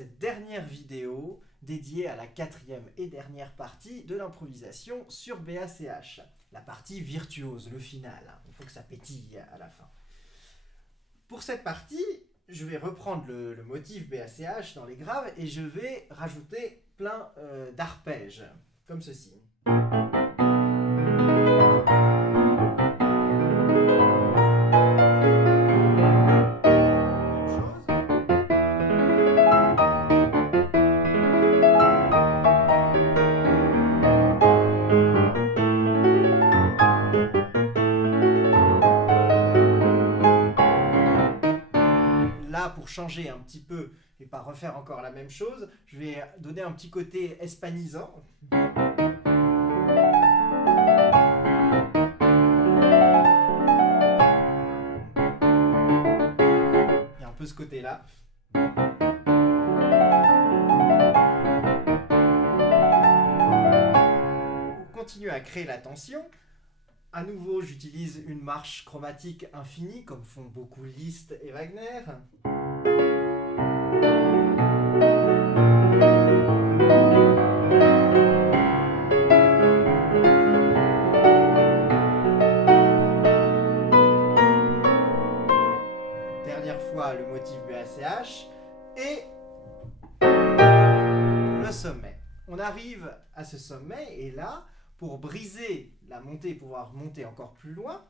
cette dernière vidéo dédiée à la quatrième et dernière partie de l'improvisation sur BACH. La partie virtuose, le final. Il faut que ça pétille à la fin. Pour cette partie, je vais reprendre le motif BACH dans les graves et je vais rajouter plein d'arpèges, comme ceci. Pour changer un petit peu et pas refaire encore la même chose, je vais donner un petit côté hispanisant. Il y a un peu ce côté-là. Pour continuer à créer la tension, à nouveau j'utilise une marche chromatique infinie comme font beaucoup Liszt et Wagner. Dernière fois le motif BACH et le sommet. On arrive à ce sommet et là, pour briser la montée, pouvoir monter encore plus loin,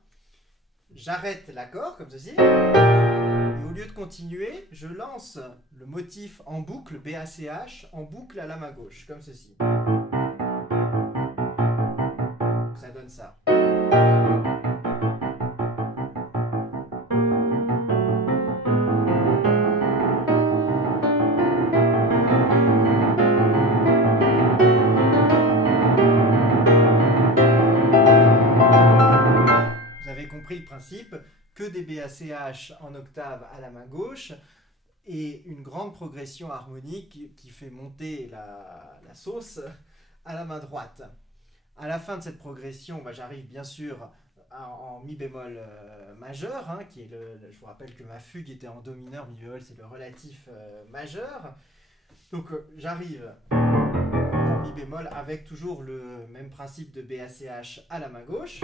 j'arrête l'accord comme ceci. Et au lieu de continuer, je lance le motif en boucle, BACH, en boucle à la main gauche, comme ceci. Ça donne ça. Vous avez compris le principe, que des BACH en octave à la main gauche et une grande progression harmonique qui fait monter la sauce à la main droite. À la fin de cette progression, j'arrive bien sûr en mi bémol majeur, qui est je vous rappelle que ma fugue était en do mineur, mi bémol c'est le relatif majeur. Donc j'arrive en mi bémol avec toujours le même principe de BACH à la main gauche.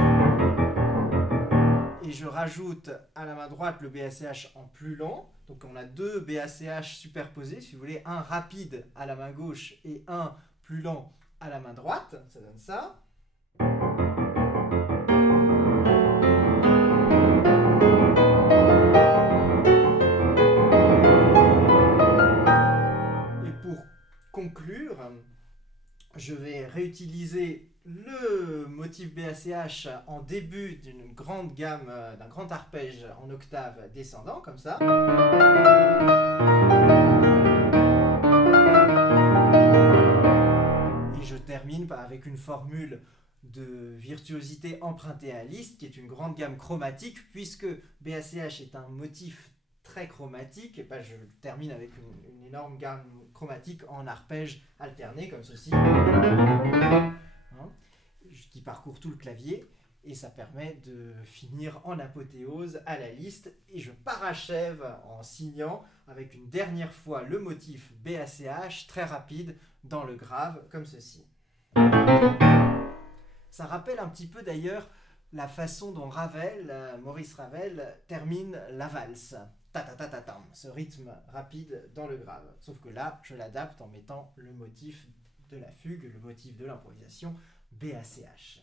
Et je rajoute à la main droite le BACH en plus lent. Donc on a deux BACH superposés, si vous voulez, un rapide à la main gauche et un plus lent à la main droite. Ça donne ça. Et pour conclure, je vais réutiliser le motif BACH en début d'une grande gamme, d'un grand arpège en octave descendant, comme ça. Et je termine avec une formule de virtuosité empruntée à Liszt, qui est une grande gamme chromatique, puisque BACH est un motif très chromatique, et je termine avec une énorme gamme chromatique en arpèges alternés, comme ceci. Qui parcourt tout le clavier et ça permet de finir en apothéose à la Liszt et je parachève en signant avec une dernière fois le motif BACH très rapide dans le grave comme ceci. Ça rappelle un petit peu d'ailleurs la façon dont Maurice Ravel termine la valse, ta-ta-ta-ta-tam, ce rythme rapide dans le grave, sauf que là je l'adapte en mettant le motif de la fugue, le motif de l'improvisation BACH.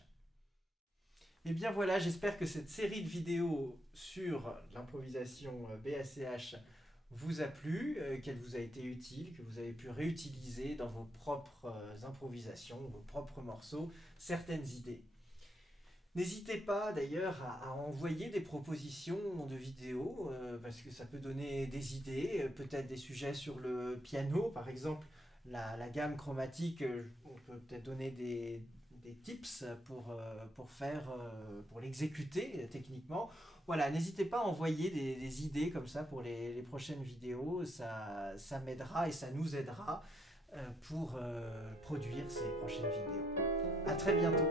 Et bien voilà, j'espère que cette série de vidéos sur l'improvisation BACH vous a plu, qu'elle vous a été utile, que vous avez pu réutiliser dans vos propres improvisations, vos propres morceaux, certaines idées. N'hésitez pas d'ailleurs à envoyer des propositions de vidéos, parce que ça peut donner des idées, peut-être des sujets sur le piano, par exemple, la gamme chromatique, on peut peut-être donner des tips pour l'exécuter techniquement. Voilà, n'hésitez pas à envoyer des idées comme ça pour les prochaines vidéos, ça m'aidera et ça nous aidera pour produire ces prochaines vidéos. À très bientôt.